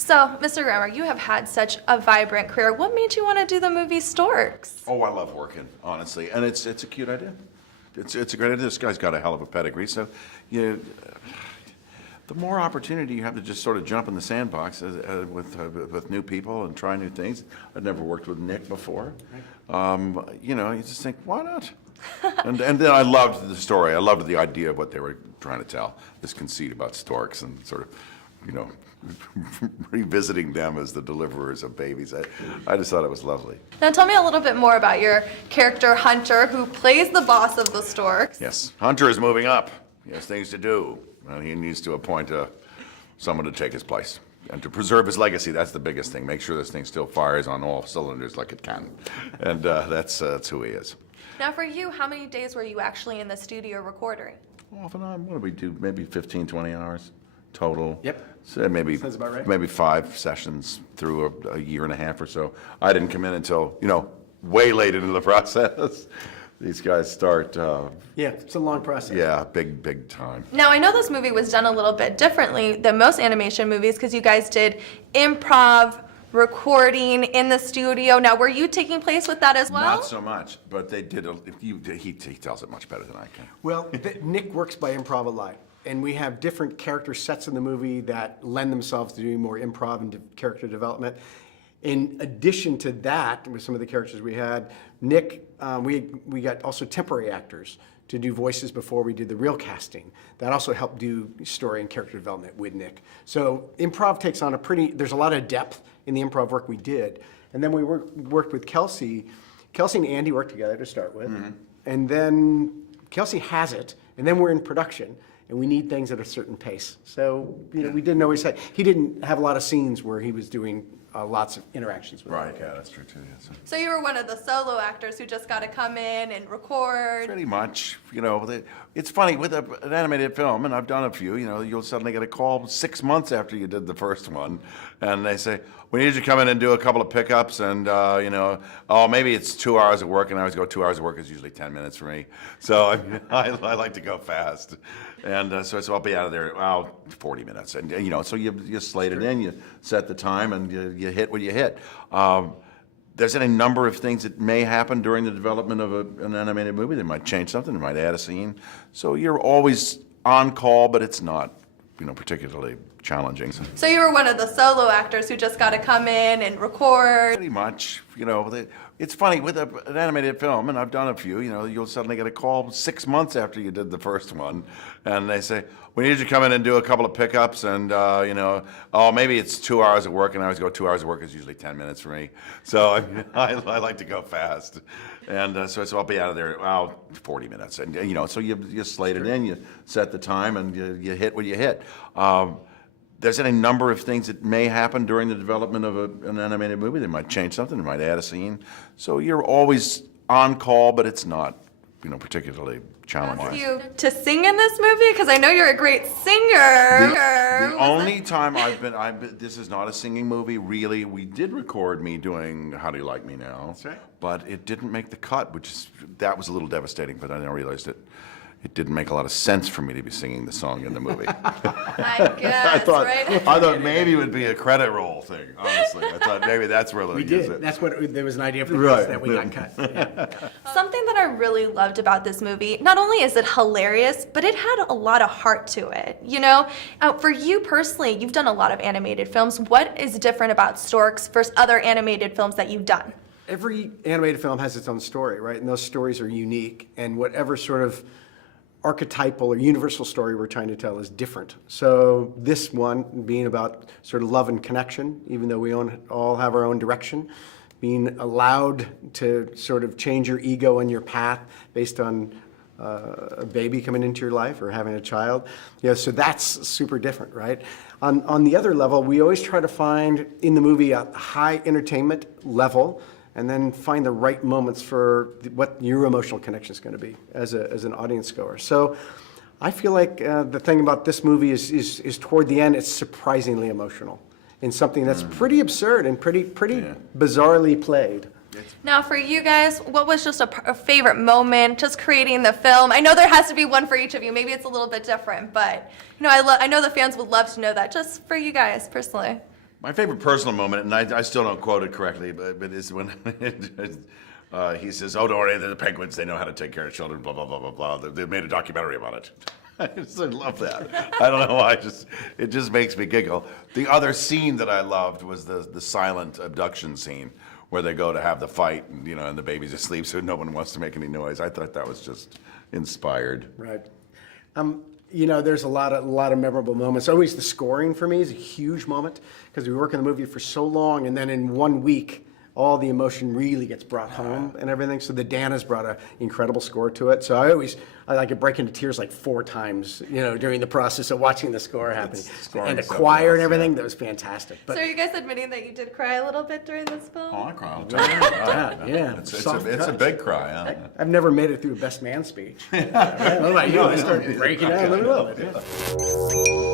So, Mr. Grammer, you have had such a vibrant career. What made you want to do the movie Storks? Oh, I love working, honestly, and it's a cute idea. It's a great idea. This guy's got a hell of a pedigree, so the more opportunity you have to just sort of jump in the sandbox with new people and try new things. I'd never worked with Nick before. You just think, why not? and then I loved the story. I loved the idea of what they were trying to tell. This conceit about storks and sort of, revisiting them as the deliverers of babies. I just thought it was lovely. Now tell me a little bit more about your character Hunter, who plays the boss of the Storks. Yes, Hunter is moving up. He has things to do, and he needs to appoint someone to take his place. And to preserve his legacy, that's the biggest thing. Make sure this thing still fires on all cylinders like it can. And that's who he is. Now for you, how many days were you actually in the studio recording? Off and on, what do we do? Maybe 15, 20 hours total. Yep. So maybe, sounds about right. Maybe 5 sessions through a year and a half or so. I didn't come in until, way late into the process. These guys start. Yeah, it's a long process. Yeah, big time. Now I know this movie was done a little bit differently than most animation movies because you guys did improv recording in the studio. Now were you taking place with that as well? Not so much, but they did. He tells it much better than I can. Well, Nick works by improv a lot. And we have different character sets in the movie that lend themselves to doing more improv and character development. In addition to that, with some of the characters we had, Nick, we got also temporary actors to do voices before we did the real casting. That also helped do story and character development with Nick. So improv takes on there's a lot of depth in the improv work we did. And then we worked with Kelsey. Kelsey and Andy worked together to start with. Mm-hmm. And then Kelsey has it, and then we're in production. And we need things at a certain pace. So, we didn't always he didn't have a lot of scenes where he was doing lots of interactions with Right, them. yeah, that's true too. Yeah, So you were one of the solo actors who just got to come in and record. Pretty much, it's funny with an animated film, and I've done a few. You'll suddenly get a call 6 months after you did the first one, and they say, "We need you to come in and do a couple of pickups." And maybe it's 2 hours of work, and I always go 2 hours of work is usually 10 minutes for me. So I like to go fast, and so I'll be out of there 40 minutes, and so you slate it in, you set the time, and you hit what you hit. There's any number of things that may happen during the development of an animated movie. They might change something, they might add a scene. So you're always on call, but it's not, particularly challenging. So you were one of the solo actors who just got to come in and record. Pretty much, it's funny with an animated film, and I've done a few. You'll suddenly get a call 6 months after you did the first one, and they say, "We need you to come in and do a couple of pickups." And maybe it's 2 hours of work, and I always go 2 hours of work is usually 10 minutes for me. So I like to go fast, and so I'll be out of there 40 minutes, and so you slate it in, you set the time, and you hit what you hit. There's any number of things that may happen during the development of an animated movie. They might change something, they might add a scene. So you're always on call, but it's not, particularly challenging. Ask you to sing in this movie? Because I know you're a great singer. The only time this is not a singing movie, really. We did record me doing How Do You Like Me Now? That's right. But it didn't make the cut, that was a little devastating, but I then realized it didn't make a lot of sense for me to be singing the song in the movie. I guess, right? I thought maybe it would be a credit roll thing, honestly. I thought maybe that's where We use did. it. That's what there was an idea for Right. that we got cut. Yeah. Something that I really loved about this movie, not only is it hilarious, but it had a lot of heart to it. For you personally, you've done a lot of animated films. What is different about Storks versus other animated films that you've done? Every animated film has its own story, right? And those stories are unique, and whatever sort of archetypal or universal story we're trying to tell is different. So this one being about sort of love and connection, even though we all have our own direction, being allowed to sort of change your ego and your path based on a baby coming into your life or having a child. So that's super different, right? On the other level, we always try to find in the movie a high entertainment level, and then find the right moments for what your emotional connection is going to be as an audience goer. So I feel like the thing about this movie is toward the end, it's surprisingly emotional in something that's pretty absurd and pretty bizarrely played. Now for you guys, what was just a favorite moment just creating the film? I know there has to be one for each of you. Maybe it's a little bit different, but I know the fans would love to know that just for you guys personally. My favorite personal moment, and I still don't quote it correctly, but is when he says, "Oh, don't worry, the penguins, they know how to take care of children, blah, blah, blah, blah, blah. They made a documentary about it." I just love that. I don't know why, it just makes me giggle. The other scene that I loved was the silent abduction scene where they go to have the fight, and, and the baby's asleep, so no one wants to make any noise. I thought that was just inspired. Right. There's a lot of memorable moments. Always the scoring for me is a huge moment because we work on the movie for so long, and then in 1 week, all the emotion really gets brought home and everything. So the Dan has brought an incredible score to it. So I like to break into tears like 4 times, during the process of watching the score happen. And the choir and everything, that was fantastic. But, So are you guys admitting that you did cry a little bit during this film? Oh, I cry all the time. yeah. It's a big cry. Huh? I've never made it through a best man speech. What about you? I started breaking down in the middle of it. Yeah.